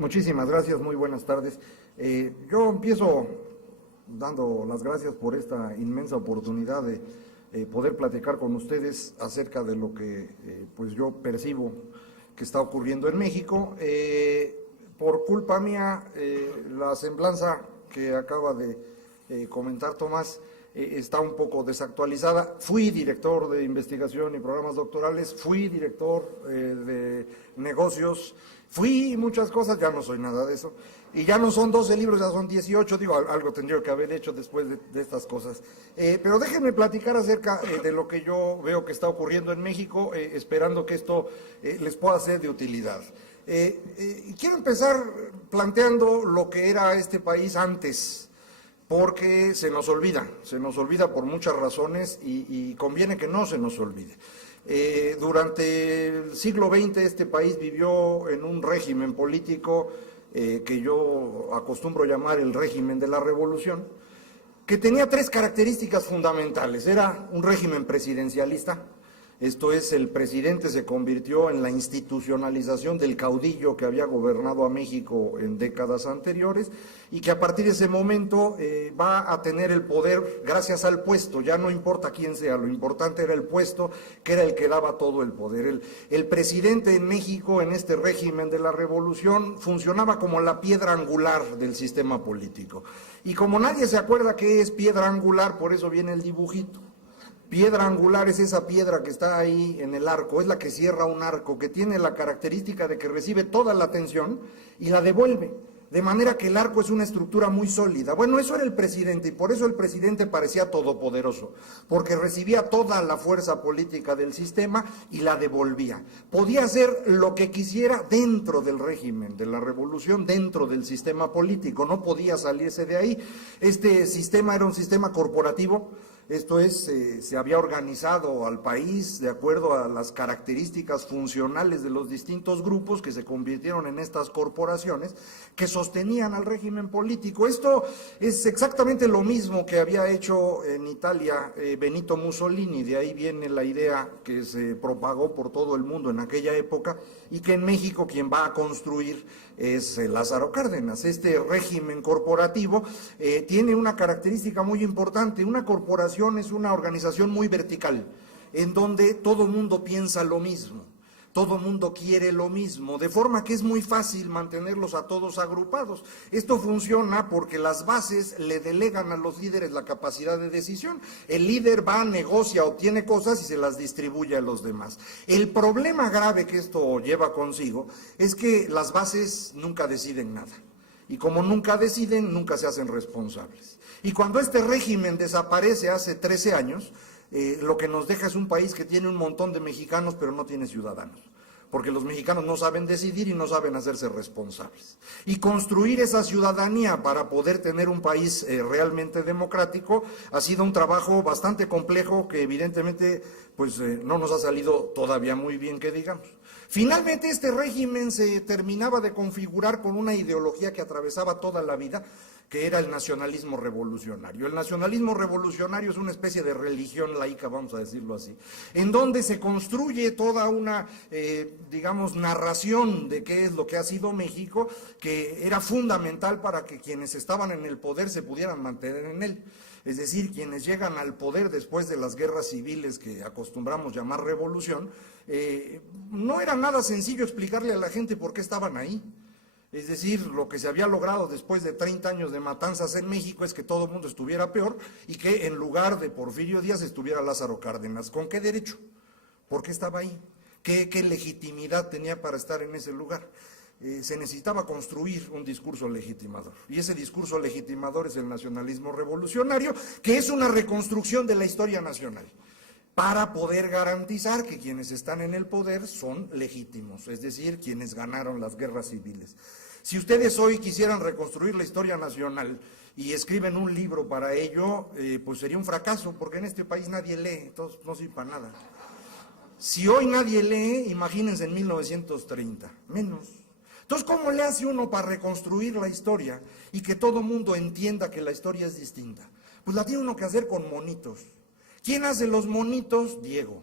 Muchísimas gracias, muy buenas tardes. Yo empiezo dando las gracias por esta inmensa oportunidad de poder platicar con ustedes acerca de lo que pues yo percibo que está ocurriendo en México. Por culpa mía, la semblanza que acaba de comentar Tomás está un poco desactualizada. Fui director de investigación y programas doctorales, fui director de negocios, fui muchas cosas, ya no soy nada de eso. Y ya no son 12 libros, ya son 18, digo, algo tendría que haber hecho después de estas cosas. Pero déjenme platicar acerca de lo que yo veo que está ocurriendo en México, esperando que esto les pueda ser de utilidad. Quiero empezar planteando lo que era este país antes, porque se nos olvida por muchas razones y conviene que no se nos olvide. Durante el siglo XX este país vivió en un régimen político que yo acostumbro llamar el régimen de la revolución, que tenía tres características fundamentales. Era un régimen presidencialista, esto es, el presidente se convirtió en la institucionalización del caudillo que había gobernado a México en décadas anteriores y que a partir de ese momento va a tener el poder gracias al puesto, ya no importa quién sea, lo importante era el puesto, que era el que daba todo el poder. El presidente en México, en este régimen de la revolución, funcionaba como la piedra angular del sistema político. Y como nadie se acuerda qué es piedra angular, por eso viene el dibujito. Piedra angular es esa piedra que está ahí en el arco, es la que cierra un arco, que tiene la característica de que recibe toda la tensión y la devuelve, de manera que el arco es una estructura muy sólida. Bueno, eso era el presidente y por eso el presidente parecía todopoderoso, porque recibía toda la fuerza política del sistema y la devolvía. Podía hacer lo que quisiera dentro del régimen de la revolución, dentro del sistema político, no podía salirse de ahí. Este sistema era un sistema corporativo. Esto es, se había organizado al país de acuerdo a las características funcionales de los distintos grupos que se convirtieron en estas corporaciones que sostenían al régimen político. Esto es exactamente lo mismo que había hecho en Italia Benito Mussolini, de ahí viene la idea que se propagó por todo el mundo en aquella época y que en México quien va a construir es Lázaro Cárdenas. Este régimen corporativo tiene una característica muy importante. Una corporación es una organización muy vertical, en donde todo mundo piensa lo mismo, todo mundo quiere lo mismo, de forma que es muy fácil mantenerlos a todos agrupados. Esto funciona porque las bases le delegan a los líderes la capacidad de decisión. El líder va, negocia, obtiene cosas y se las distribuye a los demás. El problema grave que esto lleva consigo es que las bases nunca deciden nada. Y como nunca deciden, nunca se hacen responsables. Y cuando este régimen desaparece hace 13 años, lo que nos deja es un país que tiene un montón de mexicanos, pero no tiene ciudadanos. Porque los mexicanos no saben decidir y no saben hacerse responsables. Y construir esa ciudadanía para poder tener un país realmente democrático ha sido un trabajo bastante complejo que evidentemente pues, no nos ha salido todavía muy bien, que digamos. Finalmente este régimen se terminaba de configurar con una ideología que atravesaba toda la vida, que era el nacionalismo revolucionario. El nacionalismo revolucionario es una especie de religión laica, vamos a decirlo así, en donde se construye toda una, digamos, narración de qué es lo que ha sido México, que era fundamental para que quienes estaban en el poder se pudieran mantener en él. Es decir, quienes llegan al poder después de las guerras civiles que acostumbramos llamar revolución, no era nada sencillo explicarle a la gente por qué estaban ahí. Es decir, lo que se había logrado después de 30 años de matanzas en México es que todo el mundo estuviera peor y que en lugar de Porfirio Díaz estuviera Lázaro Cárdenas. ¿Con qué derecho? ¿Por qué estaba ahí? ¿Qué legitimidad tenía para estar en ese lugar? Se necesitaba construir un discurso legitimador. Y ese discurso legitimador es el nacionalismo revolucionario, que es una reconstrucción de la historia nacional, para poder garantizar que quienes están en el poder son legítimos, es decir, quienes ganaron las guerras civiles. Si ustedes hoy quisieran reconstruir la historia nacional y escriben un libro para ello, pues sería un fracaso, porque en este país nadie lee, entonces no sirve para nada. Si hoy nadie lee, imagínense en 1930, menos. Entonces, ¿cómo le hace uno para reconstruir la historia y que todo mundo entienda que la historia es distinta? Pues la tiene uno que hacer con monitos. ¿Quién hace los monitos? Diego.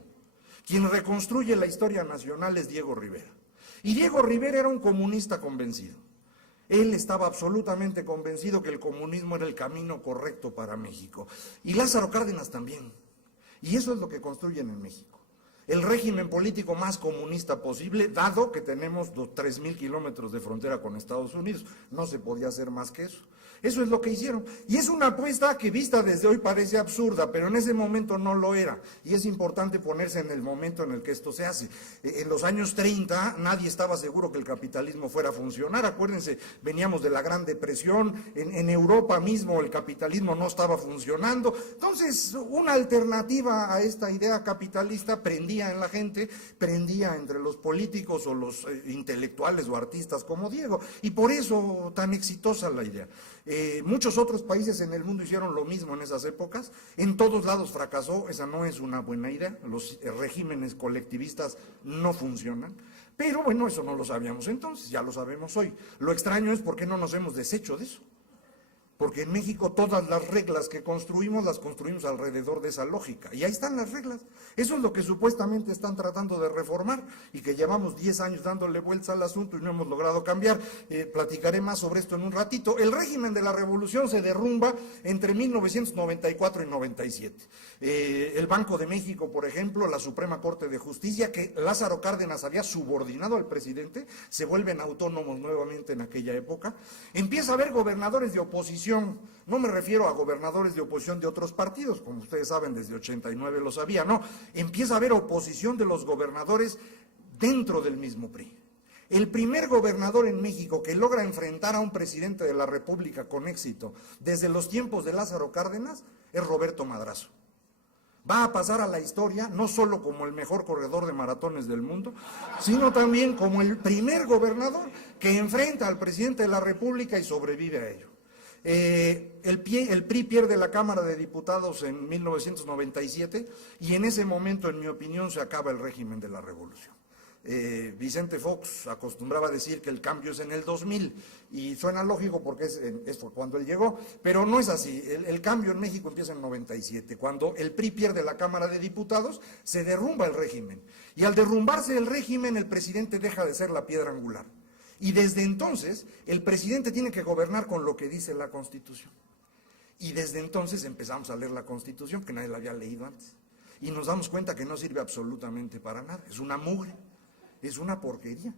Quien reconstruye la historia nacional es Diego Rivera. Y Diego Rivera era un comunista convencido. Él estaba absolutamente convencido que el comunismo era el camino correcto para México. Y Lázaro Cárdenas también. Y eso es lo que construyen en México. El régimen político más comunista posible, dado que tenemos 3.000 kilómetros de frontera con Estados Unidos. No se podía hacer más que eso. Eso es lo que hicieron. Y es una apuesta que vista desde hoy parece absurda, pero en ese momento no lo era. Y es importante ponerse en el momento en el que esto se hace. En los años 30 nadie estaba seguro que el capitalismo fuera a funcionar. Acuérdense, veníamos de la Gran Depresión, en Europa mismo el capitalismo no estaba funcionando. Entonces, una alternativa a esta idea capitalista prendía en la gente, prendía entre los políticos o los intelectuales o artistas como Diego. Y por eso tan exitosa la idea. Muchos otros países en el mundo hicieron lo mismo en esas épocas, en todos lados fracasó, esa no es una buena idea, los regímenes colectivistas no funcionan, pero bueno, eso no lo sabíamos entonces, ya lo sabemos hoy. Lo extraño es por qué no nos hemos deshecho de eso, porque en México todas las reglas que construimos las construimos alrededor de esa lógica, y ahí están las reglas. Eso es lo que supuestamente están tratando de reformar, y que llevamos 10 años dándole vueltas al asunto y no hemos logrado cambiar. Platicaré más sobre esto en un ratito. El régimen de la revolución se derrumba entre 1994 y 97. El Banco de México, por ejemplo, la Suprema Corte de Justicia, que Lázaro Cárdenas había subordinado al presidente, se vuelven autónomos nuevamente en aquella época. Empieza a haber gobernadores de oposición. No me refiero a gobernadores de oposición de otros partidos, como ustedes saben, desde 89 lo sabía, no. Empieza a haber oposición de los gobernadores dentro del mismo PRI. El primer gobernador en México que logra enfrentar a un presidente de la República con éxito desde los tiempos de Lázaro Cárdenas es Roberto Madrazo. Va a pasar a la historia no solo como el mejor corredor de maratones del mundo, sino también como el primer gobernador que enfrenta al presidente de la República y sobrevive a ello. El PRI pierde la Cámara de Diputados en 1997 y en ese momento, en mi opinión, se acaba el régimen de la revolución. Vicente Fox acostumbraba a decir que el cambio es en el 2000 y suena lógico porque es cuando él llegó, pero no es así. El cambio en México empieza en 97, cuando el PRI pierde la Cámara de Diputados, se derrumba el régimen y al derrumbarse el régimen el presidente deja de ser la piedra angular. Y desde entonces, el presidente tiene que gobernar con lo que dice la Constitución. Y desde entonces empezamos a leer la Constitución, que nadie la había leído antes. Y nos damos cuenta que no sirve absolutamente para nada. Es una mugre, es una porquería.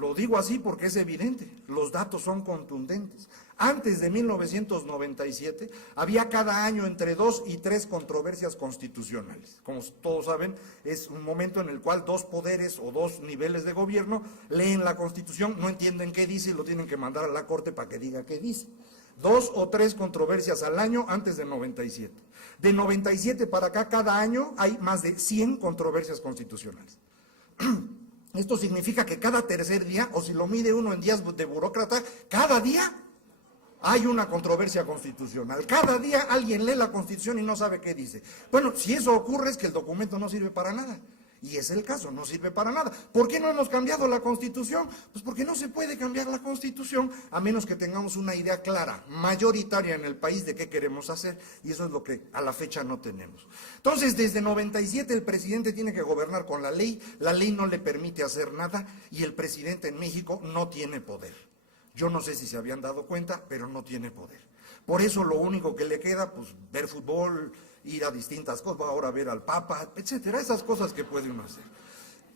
Lo digo así porque es evidente, los datos son contundentes. Antes de 1997 había cada año entre 2 y 3 controversias constitucionales. Como todos saben, es un momento en el cual 2 poderes o 2 niveles de gobierno leen la Constitución, no entienden qué dice y lo tienen que mandar a la Corte para que diga qué dice. 2 o 3 controversias al año antes de 97. De 97 para acá, cada año hay más de 100 controversias constitucionales. Esto significa que cada tercer día, o si lo mide uno en días de burócrata, cada día hay una controversia constitucional. Cada día alguien lee la Constitución y no sabe qué dice. Bueno, si eso ocurre es que el documento no sirve para nada. Y es el caso, no sirve para nada. ¿Por qué no hemos cambiado la Constitución? Pues porque no se puede cambiar la Constitución a menos que tengamos una idea clara, mayoritaria en el país de qué queremos hacer, y eso es lo que a la fecha no tenemos. Entonces, desde 97 el presidente tiene que gobernar con la ley no le permite hacer nada, y el presidente en México no tiene poder. Yo no sé si se habían dado cuenta, pero no tiene poder. Por eso lo único que le queda, pues, ver fútbol, ir a distintas cosas, va ahora a ver al Papa, etcétera, esas cosas que puede uno hacer.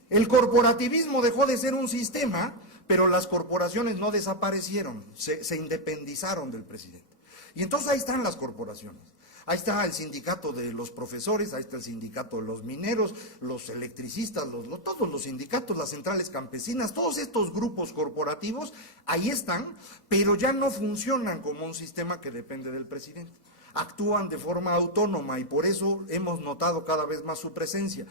El corporativismo dejó de ser un sistema, pero las corporaciones no desaparecieron, se independizaron del presidente. Y entonces ahí están las corporaciones. Ahí está el sindicato de los profesores, ahí está el sindicato de los mineros, los electricistas, todos los sindicatos, las centrales campesinas, todos estos grupos corporativos, ahí están, pero ya no funcionan como un sistema que depende del presidente. Actúan de forma autónoma y por eso hemos notado cada vez más su presencia.